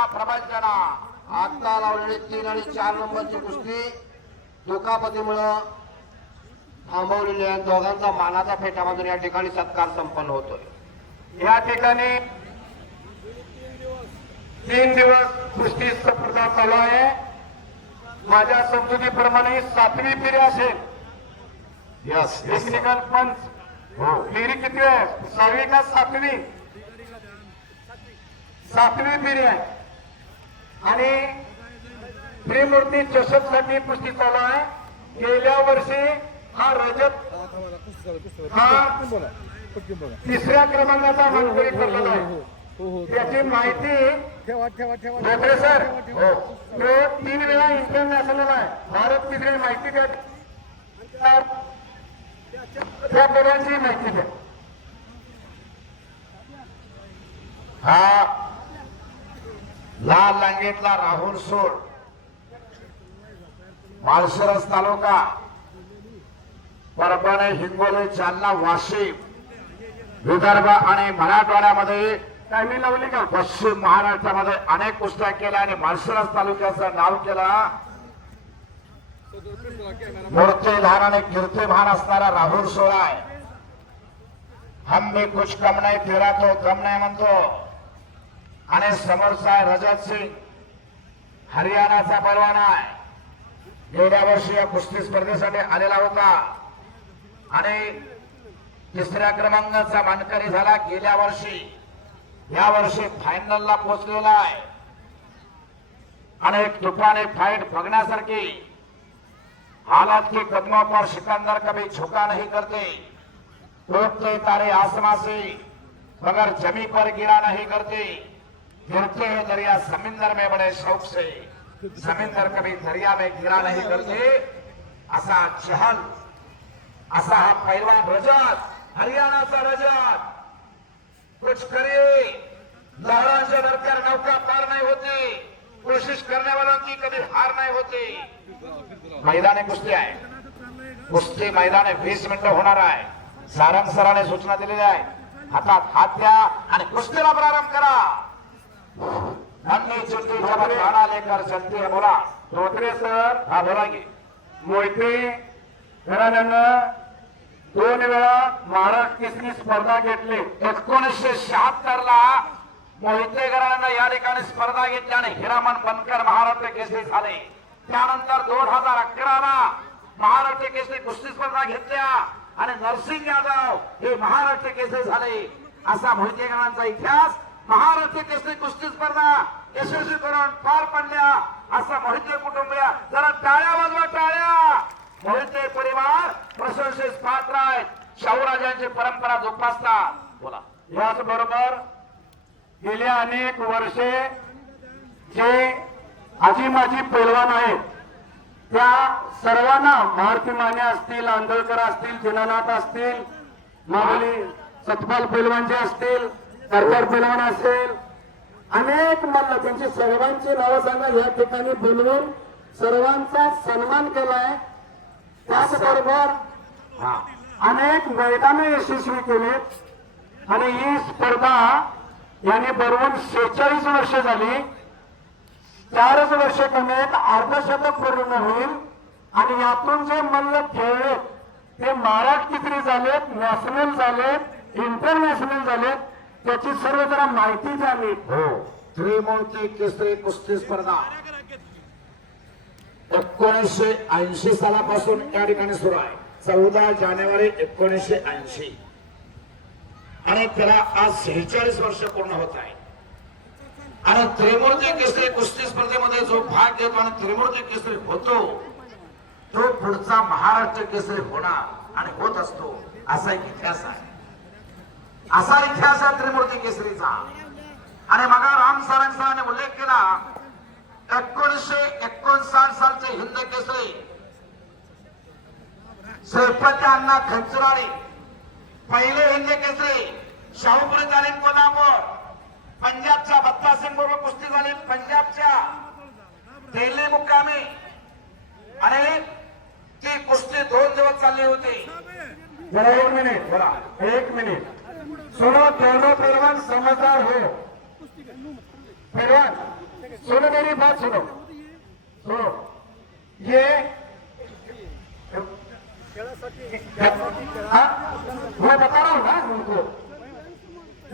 या प्रपंचना आता लावलेली तीन आणि चार नंबरची कुस्ती. दुखापतीमुळं थांबवलेली आहे. दोघांचा मानाचा फेटामधून या ठिकाणी सत्कार संपन्न होतोय. या ठिकाणी तीन दिवस कुस्ती स्पर्धा चालू आहे. माझ्या समजुतीप्रमाणे सातवी फेरी असेल. यस टेक्निकल पंच हो. फेरी किती आहे? सहावी का सातवी? सातवी फेरी आहे. आणि त्रिमूर्ती चषकसाठी कुस्ती चालू आहे. गेल्या वर्षी हा रजत हा तिसऱ्या क्रमांकाचा मानकरी ठरलेला आहे. त्याची माहिती ठेवा ठेवा ठेवा सर हो. तो तीन वेळा इंटरनॅशनल आहे. भारत तिकडे माहिती द्या. त्या पोरांची माहिती द्या. हा. लाल लांगेतला राहुल सोड. माळशिरस तालुका. परभणी हिंगोली जालना वाशिम. विदर्भ आणि मराठवाड्यामध्ये टायमिंग लावली का? पश्चिम महाराष्ट्रामध्ये अनेक कुस्त्या केल्या आणि माळशिरस तालुक्याचं नाव केलं. मूर्तीधार आणि कीर्तिमान असणारा राहुल सोळा आहे हम भी कुछ कम नाही तेरा तो कम नाही म्हणतो. आणि समोरचा रजत सिंग हरियाणाचा परवाना आहे. गेल्या वर्षी या कुस्ती स्पर्धेसाठी आलेला होता. आणि तिसऱ्या क्रमांकाचा मानकरी झाला गेल्या वर्षी. या वर्षी फायनलला पोहोचलेला आहे. आणि एक तुफाने फाईट बघण्यासारखी. हालात की कदमों पर सिकंदर कभी झुका नहीं करते. टूटते तारे आसमां से मगर जमी पर गिरा नहीं करते. गिरते हैं दरिया समिंदर में बड़े शौक से समिंदर कभी दरिया में गिरा नहीं करते। असा चहल असा हा पैलवान रजत हरियाणाचा रजत। कुछ करिए लहरांच्या दरकार नौका पार नाही होते कोशिश करने वालों की कभी हार नाही होते। मैदानी कुस्ती आहे कुस्ती मैदाने वीस मिनिटं होणार आहे सारंग सराने सूचना दिलेल्या आहे हातात हात द्या आणि कुस्तीला प्रारंभ करा। अन्य चुट्टी जब खाना लेकर चलती है बोला. ढोकरे सर. हा बोला की. मोहिते घराण्यानं दोन वेळा महाराष्ट्र केसरी स्पर्धा घेतली. एकोणीसशे शहात्तर ला मोहिते घराण्यानं या ठिकाणी स्पर्धा घेतली आणि हिरामन बनकर महाराष्ट्र केसरी झाले. त्यानंतर दोन हजार अकरा ला महाराष्ट्र केसरी कुस्ती स्पर्धा घेतल्या आणि नरसिंग यादव हे महाराष्ट्र केसरी झाले. असा मोहिते घराण्यांचा इतिहास. महाराष्ट्र केसरी कुस्ती स्पर्धा यशस्वी करून पार पडल्या. असा मोहिते कुटुंबीय. जरा टाळ्या वाजवा टाळ्या. मोहिते परिवार प्रशंसेस पात्र आहेत. शाहूराजांची परंपरा जोपासतात. बोला. याचबरोबर गेल्या अनेक वर्षे जे आजी माजी पैलवान आहेत त्या सर्वांना भारती माने असतील आंधळकर असतील दिनानाथ असतील माऊली सतपाल पैलवानचे असतील सरकार पैलवान असेल. अनेक मल्ल त्यांची सर्वांची नावं सांगा या ठिकाणी बोलवून सर्वांचा सन्मान केलाय. त्याचबरोबर हा. अनेक मैदानं यशस्वी केलीत. आणि ही स्पर्धा याने बरोबर शेहेचाळीस वर्ष झाली. चारच वर्ष कमी आहेत अर्धशतक पूर्ण होईल. आणि यातून जे मल्ल खेळले ते महाराष्ट्र किती झालेत नॅशनल झालेत इंटरनॅशनल झालेत. त्याची सर्व जरा माहिती द्यावी हो. त्रिमूर्ती केसरी कुस्ती स्पर्धा. एकोणीसशे ऐंशी सालापासून या ठिकाणी सुरू आहे. चौदा जानेवारी एकोणीसशे ऐंशी. आणि त्याला आज शेहेचाळीस वर्ष पूर्ण होत आहे. आणि त्रिमूर्ती केसरी कुस्ती स्पर्धेमध्ये जो भाग घेतो आणि त्रिमूर्ती केसरी होतो तो पुढचा महाराष्ट्र केसरी होणार आणि होत असतो असा एक इतिहास आहे. असा इतिहास आहे त्रिमूर्ती केसरीचा. आणि मग राम सरांनी उल्लेख केला एकोणीसशे एकोणसाठ सालचे हिंद केसरी. श्रीपती अण्णा खंचुराळे पहिले हिंद केसरी. शाहूपुरी झाले कोल्हापूर. पंजाबच्या बत्ता सिंग बरोबर कुस्ती झाली पंजाबच्या. दिल्ली मुक्कामी. आणि ती कुस्ती दोन दिवस चालली होती. एक मिनिट बोला. एक मिनिट. सुनो दोनों पहलवान समझदार हो। पहलवान सुनो मेरी बात सुनो। सुनो ये हाँ? मैं बता रहा हूँ ना उनको।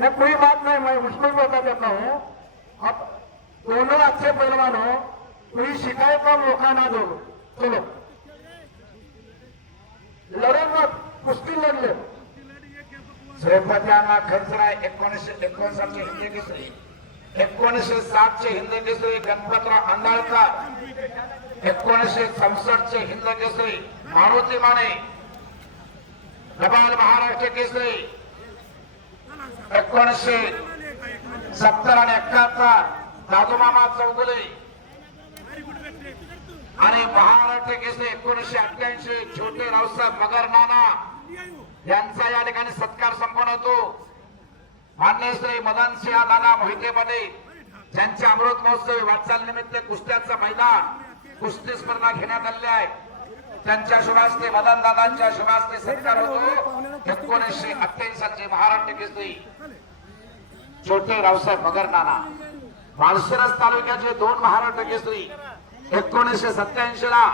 मैं कोई बात नहीं मैं उसको भी बता देता हूँ। आप दोनों अच्छे पहलवान हो कोई शिकायत का मौका ना दो। चलो लड़ो मत कुश्ती लड़ लो श्रीपत्यांना खंचराय एकोणीसशे एकोणसाठचे हिंदी केसरी. एकोणीसशे सातचे हिंदी केसरी गणपतराव आंदाळकर एकोणीसशे चौसष्टचे हिंद केसरी मारुती माने. डबाल महाराष्ट्र केसरी. एकोणीसशे सत्तर आणि एकाहत्तर दादूमामा चौगुले. आणि महाराष्ट्र केसरी एकोणीसशे अठ्ठ्याऐंशी छोटे रावसाहेब मगर नाना यांचा या ठिकाणी सत्कार संपन्न होतो. मान्य श्री मदन सिंह दादा मोहिते पटेल ज्यांच्या अमृत महोत्सवी वाटचाल निमित्त कुस्त्याचा मैदान कुस्ती स्पर्धा घेण्यात आलेली आहे. त्यांच्या शुभास्ते मदन दादांच्या शुभास्ते सत्कार होतो. एकोणीसशे अठ्ठ्याऐंशी सालचे महाराष्ट्र केसरी. छोटे रावसाहेब मगर नाना. माळशिरस तालुक्याचे दोन महाराष्ट्र केसरी. एकोणीसशे सत्याऐंशी ला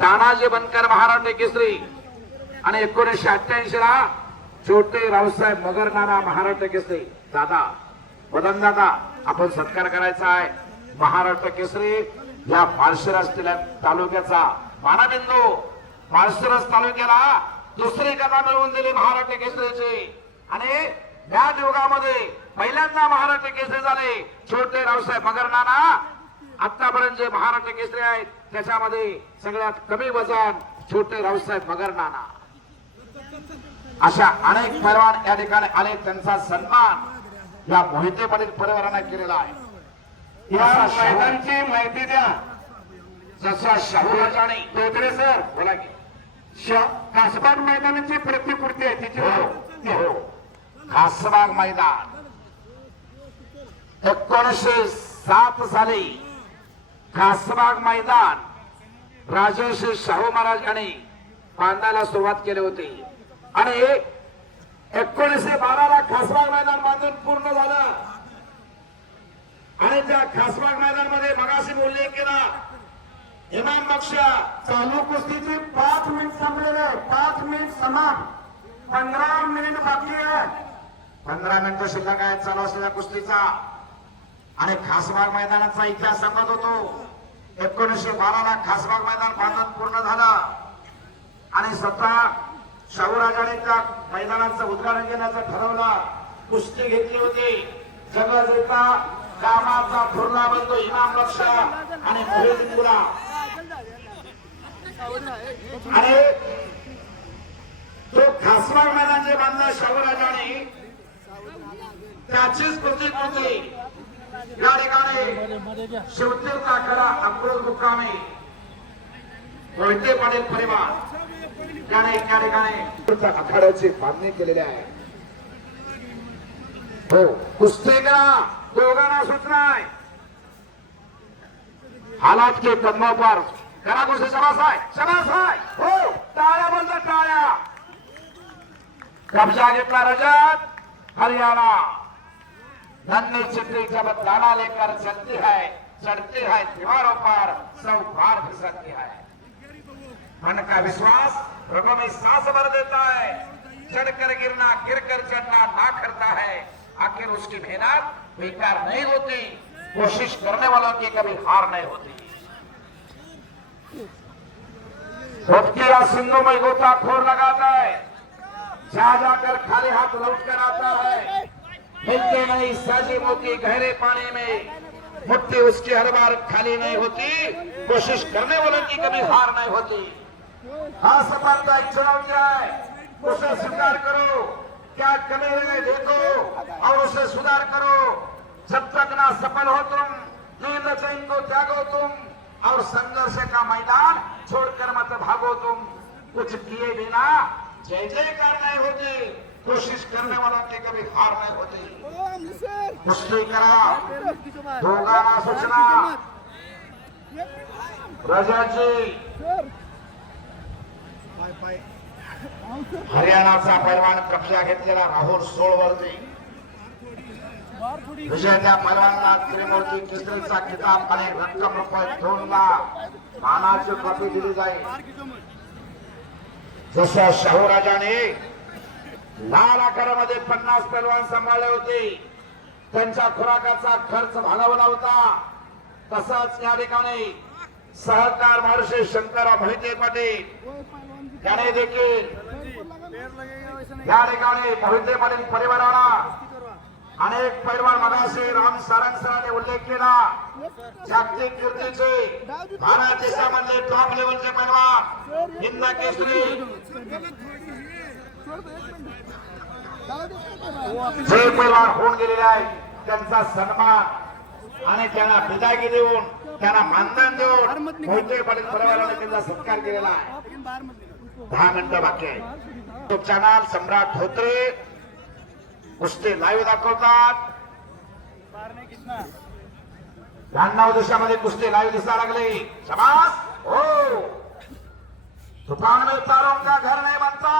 तानाजी बनकर महाराष्ट्र केसरी. आणि एकोणीसशे अठ्ठ्याऐंशी ला छोटे रावसाहेब मगर नाना महाराष्ट्र केसरी. दादा मदन दादा आपण सत्कार करायचा आहे. महाराष्ट्र केसरी या माळशिरस तालुक्याचा मानाबिंदू. माळशिरस तालुक्याला दुसरी कथा मिळवून दिली महाराष्ट्र केसरीची. आणि या युगामध्ये पहिल्यांदा महाराष्ट्र केसरी झाले. छोटे रावसाहेब मगर नाना आतापर्यंत जे महाराष्ट्र केसरी आहेत त्याच्यामध्ये सगळ्यात कमी वजन छोटे रावसाहेब मगर नाना. अशा अनेक पैलवान या ठिकाणी आले त्यांचा सन्मान या मोहिते पाटील परिवारानं केलेला आहे. या असा शाहू- मैदानची माहिती द्या. जसा शाहू राजाने तोत्रे सर बोला की. कासबाग मैदानाची प्रतिकृती आहे तिची हो हो. खासबाग मैदान. एकोणीसशे सात साली खासबाग मैदान राजर्षी शाहू महाराज यांनी बांधायला सुरुवात केली होती. आणि एकोणीसशे बाराला खासबाग मैदान बांधून पूर्ण झालं. आणि त्या खासबाग मैदानमध्ये मगाशी उल्लेख केला इमाम बक्षा चालू कुस्तीची पाच मिनिट संपलेले पाच मिनिट समान पंधरा मिनिट बाकी आहे. पंधरा मिनिट शिल्लक आहे चालू असलेल्या कुस्तीचा. आणि खासबाग मैदानाचा इतिहास सांगत होतो. एकोणीसशे बाराला खासबाग मैदान बांधून पूर्ण झालं. आणि स्वतः शाहूराजाने त्या मैदानाचं उद्घाटन घेण्याचं ठरवला. कुस्ती घेतली होती. जगजेता कामाचा फुरला बनतो इमाम लक्षा आणि मोहितपुरा मुला. आणि तो खासबाग मैदान जे बांधला शाहू राजाने. त्याचीच कृती प्रतिकृती या ठिकाणी शिवतीर्थ आखाडा अमृत मुक्कामी. मोहिते पाटील परिवार. आखाड्याची बांधणी केलेली आहे. हो कुस्ती करा दोघांना सूचना आहे हालात के कदमों पर करा कुस्ती शबास आहे शबास आहे हो टाळ्या बंद टाळ्या. कब्जा घेतला रजत हरियाणा. धन्य चिट्ठी जब दाना लेकर चलती है चढ़ती है दीवारों पर सब बार फिसलती है. मन का विश्वास रगों में सांस भर देता है। चढ़कर गिरना, गिरकर चढ़ना ना करता है। आखिर उसकी मेहनत बेकार नहीं होती। कोशिश करने वालों की कभी हार नहीं होती। धोतिया सिंधु में गोताखोर लगाता है। जा जाकर खाली हाथ लौट कर आता है। मिलते नहीं साजी मोती गहरे पानी में। मुट्ठी उसकी हर बार खाली नहीं होती। कोशिश करने वालों की कभी हार नहीं होती। हा सफलता एक चुनौती है उसे स्वीकार करो. क्या कमी है देखो और उसे सुधार करो. जब तक ना सफल हो तुम. नींद चैन को त्यागो तुम. और संघर्ष का मैदान छोड़कर मत भागो तुम. कुछ किए बिना जय जयकार नहीं होती. कोशिश करने वालों की कभी हार नहीं होती. कुस्ती करा. धोखा ना सोचना। सूचना रजाची हरियाणाचा पैलवान कब्जा घेतलेला राहुल सोळवरती. विजयाच्या पैलवानला त्रिमूर्ती केसरीचा किताब आणि रक्कम रुपये दोन लाख मानाची ट्रॉफी दिली जाईल. जसं शाहूराजाने लाल आकारामध्ये पन्नास पैलवान सांभाळले होते त्यांच्या खुराकाचा खर्च भागवला होता. तसाच या ठिकाणी सहकार महर्षी शंकरराव मोहिते पाटील त्याने देखील. या ठिकाणी मोहिते पाटील परिवाराला. अनेक पैलवान मनाशी राम सारंग सरांनी उल्लेख केला. जागतिक कीर्तीचे भारत देशामधले टॉप लेवलचे पैलवान हिंद केसरी. जे पैलवान होऊन गेलेले आहेत त्यांचा सन्मान आणि त्यांना बिदागी देऊन त्यांना मानधन देऊन मोहिते पाटील परिवाराने त्यांचा सत्कार केलेला आहे. दहा मिनिटं बाकी आहे चॅनल सम्राट धोत्रे कुस्ती लाईव्ह दाखवतात. ब्याण्णव दिवसामध्ये कुस्ती लाईव्ह दिसा लागले. शबास! हो! दुकान में तारों का घर नहीं बनता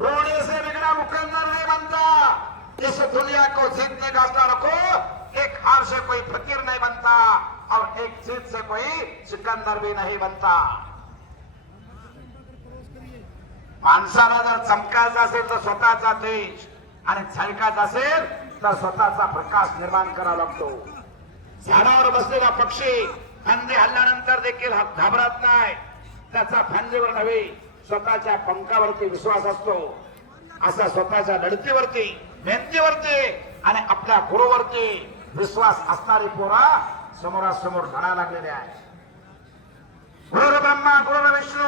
रोड़े से बिगड़ा मुकंदर नहीं बनता इस दुनिया को जीतने का हौसला रखो एक हार से कोई फकीर नहीं बनता और एक जीत से कोई सिकंदर भी नहीं बनता माणसाला जर चमकायचा असेल तर स्वतःचा देश. आणि झळकायचा असेल तर स्वतःचा प्रकाश निर्माण करावा लागतो. झाडावर बसलेला पक्षी फांदी हल्ल्यानंतर देखील घाबरत नाही. त्याचा फांदीवर नव्हे स्वतःच्या पंखावरती विश्वास असतो. असा स्वतःच्या लढतीवरती मेहनतीवरती आणि आपल्या गुरुवरती विश्वास असणारी पोरा समोरासमोर लढा लागलेले आहे गुरु ಬ್ರಹ್ಮ गुरु ವಿಷ್ಣು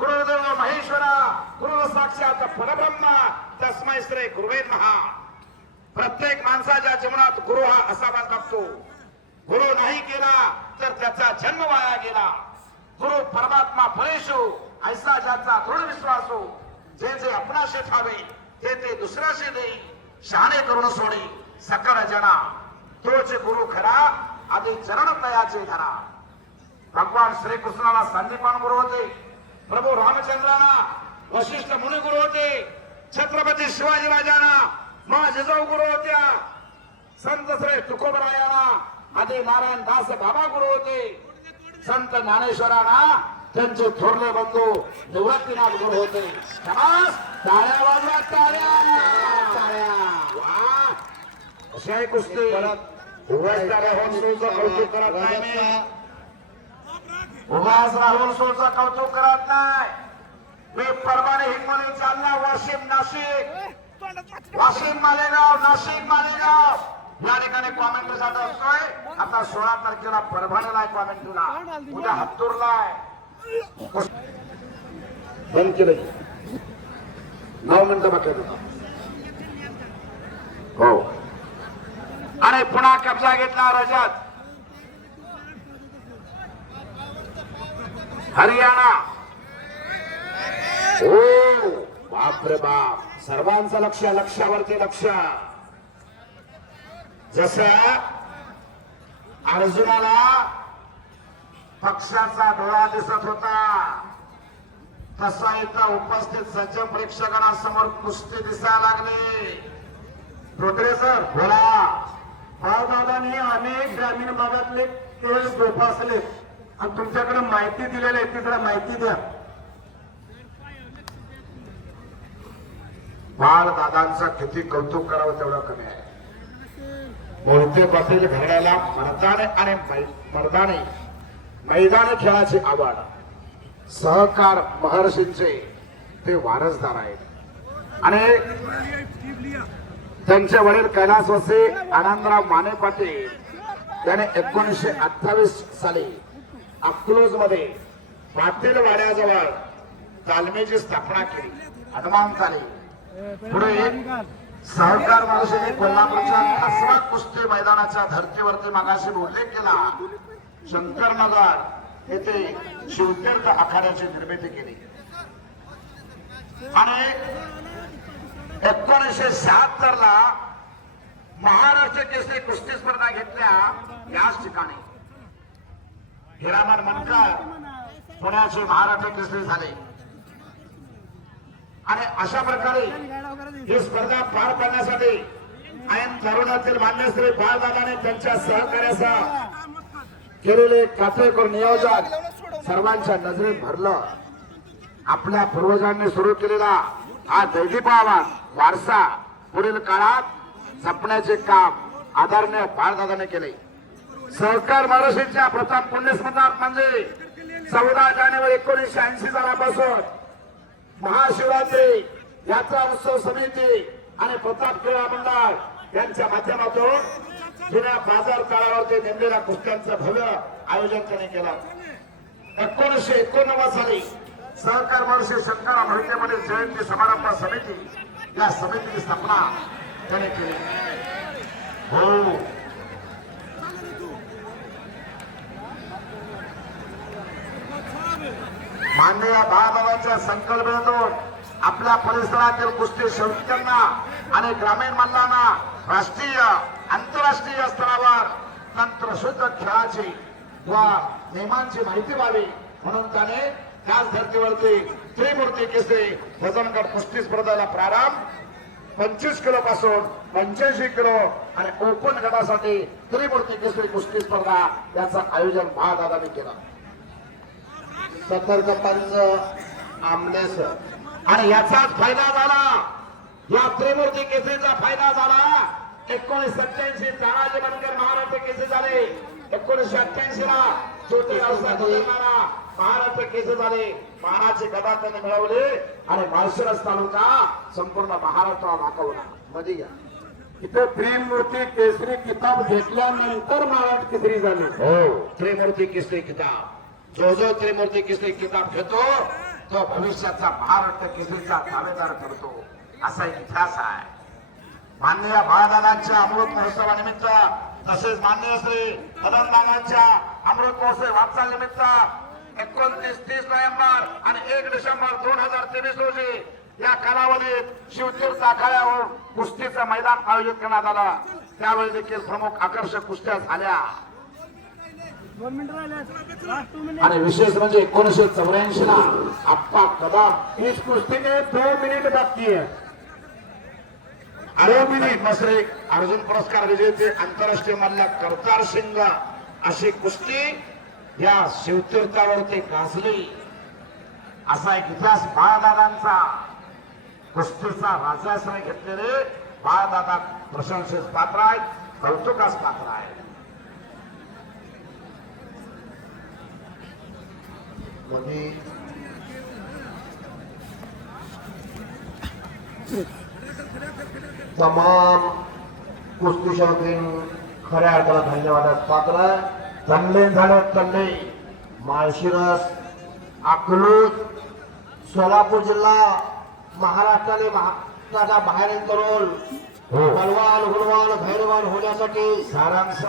गुरुदेव महेश्वरा गुरु साक्षात परब्रह्मा तस्मै श्री गुरुवे महा प्रत्येक माणसाच्या जीवनात गुरु हा असावा लागतो गुरु नाही केला तर त्याचा जन्म वाया गेला. गुरु परमात्मा फळेशो ऐसा ज्याचा दृढ विश्वास हो जे जे आपणाशी ठावे ते ते दुसऱ्याशी देई शहाणे करून सोडी सकळ जना. तोच गुरु खरा आधी चरण तयाचे धरा. भगवान श्रीकृष्णाला संदीपान गुरु होते प्रभू रामचंद्रांना वशिष्ठ मुनी गुरु होते छत्रपती शिवाजी राजांना मा जिजाऊ गुरु होत्या संत श्री तुकोबरायांना आदी नारायण दास बाबा गुरु होते संत ज्ञानेश्वरांना त्यांचे थोरले बंधू निवृत्तीनाथ गुरु होते. टाळ्या वाजवा टाळ्या टाळ्या. अशी कुस्ती. सोळचं कौतुक करत नाही उगाच राहुल सोळचं कौतुक करत नाही. मी परभणी हिंगोली जालना वाशिम नाशिक. वाशिम मालेगाव नाशिक मालेगाव. या ठिकाणी कॉमेंट्रीसाठी असतोय. आता सोळा तारखेला परभणीला आहे कॉमेंट्रीला उद्या हत्तूरला आहे. बंद केलं नऊ मिनिटं बाकी. हो. आणि पुन्हा कब्जा घेतला रजत. हरियाणा. हो बापरे बाप. सर्वांचं लक्ष लक्षावरती लक्ष. जस अर्जुनाला पक्षाचा डोळा दिसत होता तसा इथं उपस्थित सज्जन प्रेक्षकांसमोर कुस्ती दिसायला लागली. धोत्रे सर बोला. बाळदादांनी अनेक ग्रामीण भागातले केस जोपासले आणि तुमच्याकडे माहिती दिलेली आहे ती जरा माहिती द्या. बाळ दादांचा किती कौतुक करावं तेवढं कमी आहे. मोहिते पाटील घरड्याला मर्दाने आणि मै- मर्दाने मैदानी खेळाची आवड. सहकार महर्षींचे ते वारसदार आहेत. आणि त्यांचे वडील कैलासवासी आनंदराव माने पाटील याने एकोणीसशे अठ्ठावीस साली अकलूजमध्ये पाटील वाड्याजवळ तालमीची स्थापना केली. हनुमान ताली. पुढे सहकार माणसाने कोल्हापूरच्या कसबा कुस्ती मैदानाच्या धर्तीवरती मागाशी उल्लेख केला. शंकरनगर येथे शिवतीर्थ आखाड्याची निर्मिती केली. आणि एकोणीसशे शहात्तर ला महाराष्ट्र केसरी कुस्ती स्पर्धा घेतल्या याच ठिकाणी. हिरामन मनकर पुण्याचे महाराष्ट्र केसरी झाले. आणि अशा प्रकारे ही स्पर्धा पार पाडण्यासाठी ऐन तरुणातील मान्यश्री बाळदादाने त्यांच्या सहकार्यासह केलेले काटेकोर नियोजन सर्वांच्या नजरेत भरलं. आपल्या पूर्वजांनी सुरू केलेला हा दैदिपावा वारसा पुढील काळात जपण्याचे काम आदरणीय बाळदादाने केले. सहकार महाराष्ट्राच्या प्रथम पुण्यस्मरणार्थ म्हणजे चौदा जानेवारी एकोणीसशे ऐंशी सालापासून महाशिवरात्री यात्रा उत्सव समिती आणि प्रताप क्रीडा मंडळ यांच्या माध्यमातून जुन्या बाजार काळावरती नेमलेल्या कुस्त्यांचं भव्य आयोजन त्याने केलं. एकोणीसशे एकोणनव्वद साली सहकार महर्षी शंकर मोहितेमध्ये जयंती समारंभ समिती या समितीची स्थापना त्याने केली. हो. माननीय बाळाबाबांच्या संकल्पनेतून आपल्या परिसरातील कुस्ती शौकिकांना आणि ग्रामीण मल्लांना राष्ट्रीय आंतरराष्ट्रीय स्तरावर तंत्रशुद्ध खेळाची व नियमांची माहिती व्हावी म्हणून त्याने त्याच धर्तीवरती त्रिमूर्ती केसरी वजनगट कुस्ती स्पर्धेला प्रारंभ पंचवीस किलो पासून पंच्याऐंशी किलो आणि ओपन गटासाठी त्रिमूर्ती केसरी कुस्ती स्पर्धा याचं आयोजन महादादाने केलं. सत्तर पंच आमनेस आणि याचाच फायदा झाला. या त्रिमूर्ती केसरीचा फायदा झाला. एकोणीस सत्याऐंशी तानाजी बनकर महाराष्ट्र केसरी झाले. एकोणीसशे अठ्ठ्याऐंशी ला ज्योती महाराष्ट्र केसरी झाले. मानाची गदा त्यांनी मिळवली. आणि माळशिरस तालुका संपूर्ण महाराष्ट्राला दाखवला मध्ये घ्या इथे त्रिमूर्ती केसरी किताब घेतल्यानंतर महाराष्ट्र केसरी झाले. हो त्रिमूर्ती केसरी किताब. जो जो त्रिमूर्ती केसरी किताब घेतो तो भविष्याचा महाराष्ट्र केसरीचा दावेदार करतो. असा इतिहास आहे. माननीय बाळदादांच्या अमृत महोत्सवानिमित्त तसेच माननीय श्री मदनदादांच्या अमृत महोत्सव वाटचालनिमित्त एकोणतीस तीस नोव्हेंबर आणि एक डिसेंबर दोन हजार तेवीस रोजी या कालावधीत शिवतीर्थ आखाड्यावर कुस्तीचं मैदान आयोजित करण्यात आलं. त्यावेळी देखील प्रमुख आकर्षक कुस्त्या झाल्या. आणि विशेष म्हणजे एकोणीसशे चौऱ्याऐंशी ला आप्पा कदम इस कुस्ती में दो मिनिट बाकी है अरे मिनिट मसरे अर्जुन पुरस्कार विजेते आंतरराष्ट्रीय मल्ल करतार सिंग अशी कुस्ती या शिवतीर्थावरती गाजली. असा एक इतिहास बाळदादांचा. कुस्तीचा राजाश्रय घेतलेले बाळदादा प्रशंसेस पात्र आहेत कौतुकास पात्र आहेत. मध्ये तमाम कुस्ती शौकीन खऱ्या अर्थाला धन्यवादास पात्र. तल्ले झाले तल्ले माळशिरस अकलूज सोलापूर जिल्हा महाराष्ट्राने महाराष्ट्राच्या बाहेरील तरुण. हो. बलवान गुणवान धैर्यवान होण्यासाठी सारांश.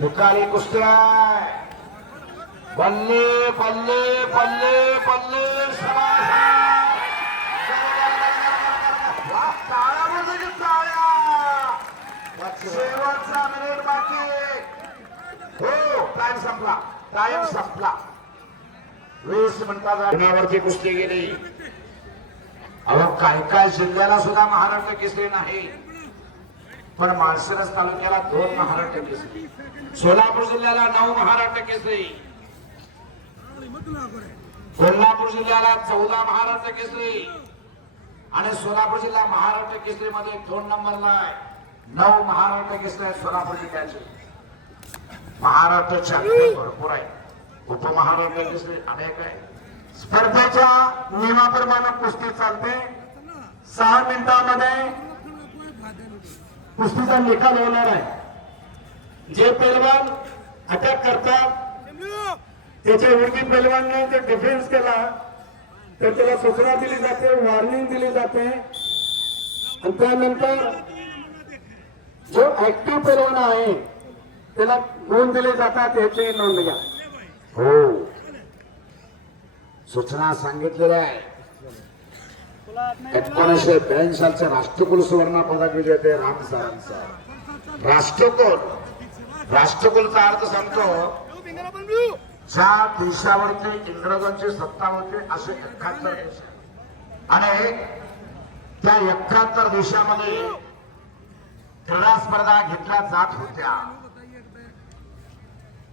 निकाली कुस्ती आहे. बल्ले बल्ले बल्ले बल्ले शेवटचा मिनिट बाकी. हो टाइम संपला टाइम संपला. वीस मिनिटाचा गुणावरती कुस्ती गेली. अहो काय काय जिल्ह्याला सुद्धा महाराष्ट्र केसरी नाही. पण माळशिरस तालुक्याला दोन महाराष्ट्र केसरी. सोलापूर जिल्ह्याला नऊ महाराष्ट्र केसरी. कोल्हापूर जिल्ह्याला चौदा महाराष्ट्र केसरी आणि सोलापूर जिल्हा महाराष्ट्र केसरी मध्ये दोन नंबरला आहे. नऊ महाराष्ट्र केसरी आहे सोलापूर जिल्ह्याचे. महाराष्ट्र चॅम्पियन भरपूर आहे. उपमहाराष्ट्र केसरी अनेक आहे. स्पर्धेच्या नियमाप्रमाणे कुस्ती चालते. सहा मिनिटांमध्ये कुस्तीचा निकाल होणार आहे. जे पैलवान अटॅक करतात त्याच्या विरोधी पैलवानने जर डिफेन्स केला तर त्याला सूचना दिली जाते वॉर्निंग दिली जाते. आणि त्यानंतर जो ऍक्टिव्ह पैलवान आहे त्याला गुण दिले जातात याची नोंद घ्या. हो. सूचना सांगितलेल्या आहे एकोणीसशे ब्याऐंशी सालचे राष्ट्रकुल सुवर्ण पदक विजेते राम सरांचा. राष्ट्रकुल. राष्ट्रकुलचा अर्थ सांगतो. ज्या देशावरती इंग्रजांची सत्ता होती असे एकाहत्तर देश आणि त्या एकाहत्तर देशामध्ये क्रीडा स्पर्धा घेतल्या जात होत्या.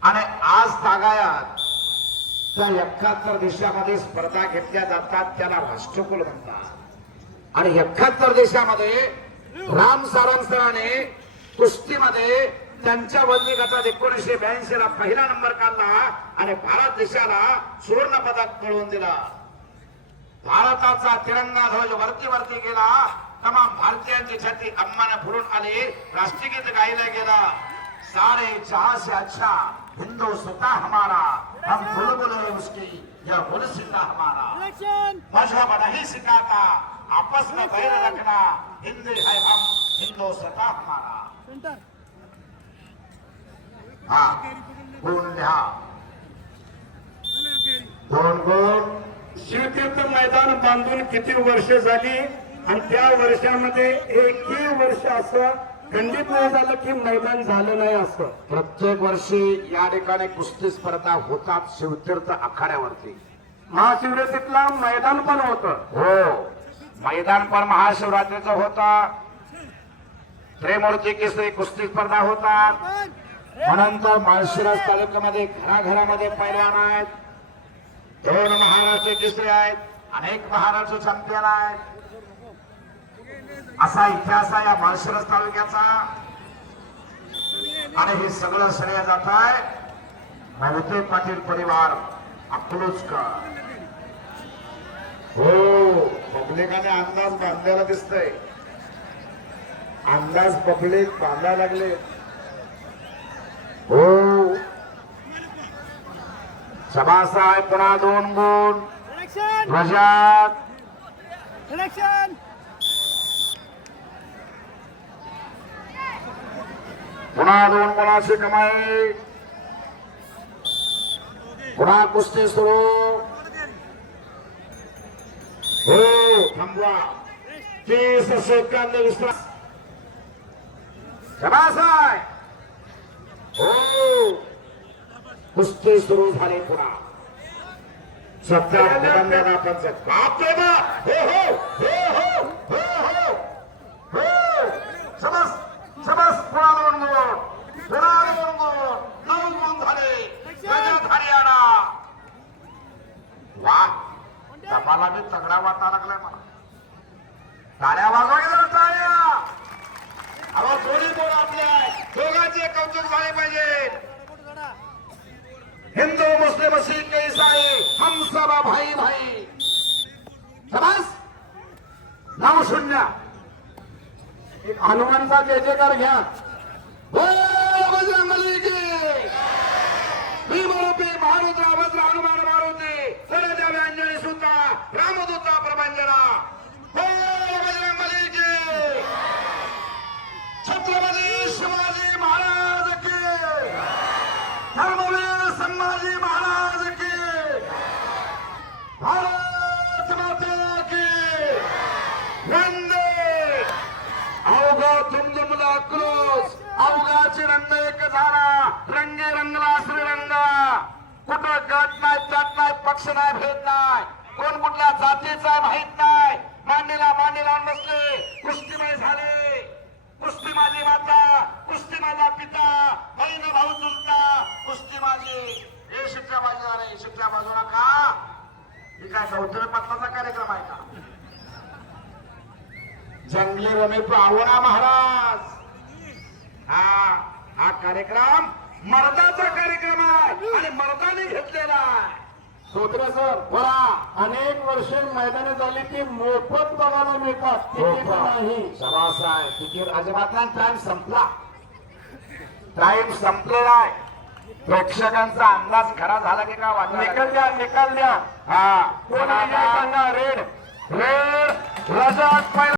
आणि आज तागायात त्या एकाहत्तर देशामध्ये स्पर्धा घेतल्या जातात त्याला राष्ट्रकुल म्हणतात. आणि एकाहत्तर देशामध्ये राम सारंग कुस्तीमध्ये त्यांच्या वल्ली गटात एकोणीसशे ब्याऐंशी ला पहिला नंबर काढला आणि भारत देशाला सुवर्ण पदक मिळवून दिला. भारताचा तिरंगा ध्वज वरती वरती गेला. तमाम भारतीयांची छाती अम्माने फुलून आली. राष्ट्रगीत गायला गेला. सारे जहां से अच्छा. हिंदू स्वतः हमारा. हम बुलबुल है उसकी. यह बुलसिंदा हमारा. मजहब नहीं सिखाता. आपस में बैर रखना. हिंदी है हम हिंदू स्वतः हमारा. हा. गुण लिहा दोन गुण शिवतीर्थ मैदान बांधून किती वर्ष झाली? आणि त्या वर्षामध्ये एकही वर्ष असं खंडित नाही झालं की मैदान झालं नाही असं. प्रत्येक वर्षी या ठिकाणी कुस्ती स्पर्धा होतात शिवतीर्थ आखाड्यावरती. महाशिवरात्रीतला मैदान पण होतं. हो. मैदान पण महाशिवरात्रीचं होता. त्रिमूर्ती केसरी कुस्ती स्पर्धा होतात. म्हणून तर माळशिरस तालुक्यामध्ये घराघरामध्ये पैलवान आहेत. दोन महाराष्ट्र केसरी आहेत अनेक महाराष्ट्र चॅम्पियन आहेत. असा इतिहास आहे या माळशिरस तालुक्याचा. आणि हे सगळं श्रेय जात आहे बहुते पाटील परिवार अकलूजकर हो पब्लिकाने अंदाज बांधलेला दिसतोय. अंदाज पब्लिक बांधायला लागले हो. सभासाहेब पुन्हा दोन गुण. प्रजात. पुन्हा दोन गुणाची कमाई. पुन्हा कुस्ती सुरू. हो थांबवा. तीस सेकंद विश्वास हो हो. कुस्ती सुरू झाली पुन्हा. सध्या निबंधना पंचायत बाप रे हो हो हो हो हो हो हो. पुन्हा दोन गुण पुन्हा दोन गुण नऊ गुण झाले. गजत हरियाणा वा. मला मी तगडा वाटा लागलाय मला. टाळ्या वाजवा टाळ्या अहो थोडी बोल आपल्या. दोघांचे कौतुक झाले पाहिजे. हिंदू मुस्लिम सिख ईसाई हम सब भाई भाई. समज नऊ शून्य. हनुमानचा जय जयकार घ्या. हो, बोल बजरंगबली की भीमरूपी महारुद्र वज्र हनुमान मारुती. सरजा व्यांजनी सुता रामदूता प्रभंजना बोल बजरंगबली की छत्रपती शिवाजी महाराज के। धर्मवीर संभाजी महाराज के। भारत माता के। वंदे। अवघा तुमजुमला क्रोस अवघाचे रंग एक झाला रंगे रंगला श्रीरंगा। कुठं गट नाही जात नाही पक्ष नाही भेट नाही. कोण कुठल्या जातीचा आहे माहीत नाही. मांडीला मांडी लावून बसले कुस्तीमय झाले कुस्ती माझी माता कुस्ती माझा पिता बहीण भाऊ चुलता कुस्ती माझी हे शिक्षा बाजूला नाही शिक्षा बाजूला का ही काय गौतमी पत्राचा कार्यक्रम आहे का? जंगली रमे पावणा महाराज. हा हा कार्यक्रम मर्दाचा कार्यक्रम आहे आणि मर्दाने घेतलेला आहे. धोत्रे सर बोला अनेक वर्षे मैदाने झाली की मोफत बघायला मिळतात. तिकीट नाही. सभास आहे तिकीट अजिबात नाही टाइम संपला. टाइम संपलेला आहे. प्रेक्षकांचा अंदाज खरा झाला की काय वाटलं? निकाल द्या निकाल द्या. हा. कोण सांगा रेड. रेड. रजत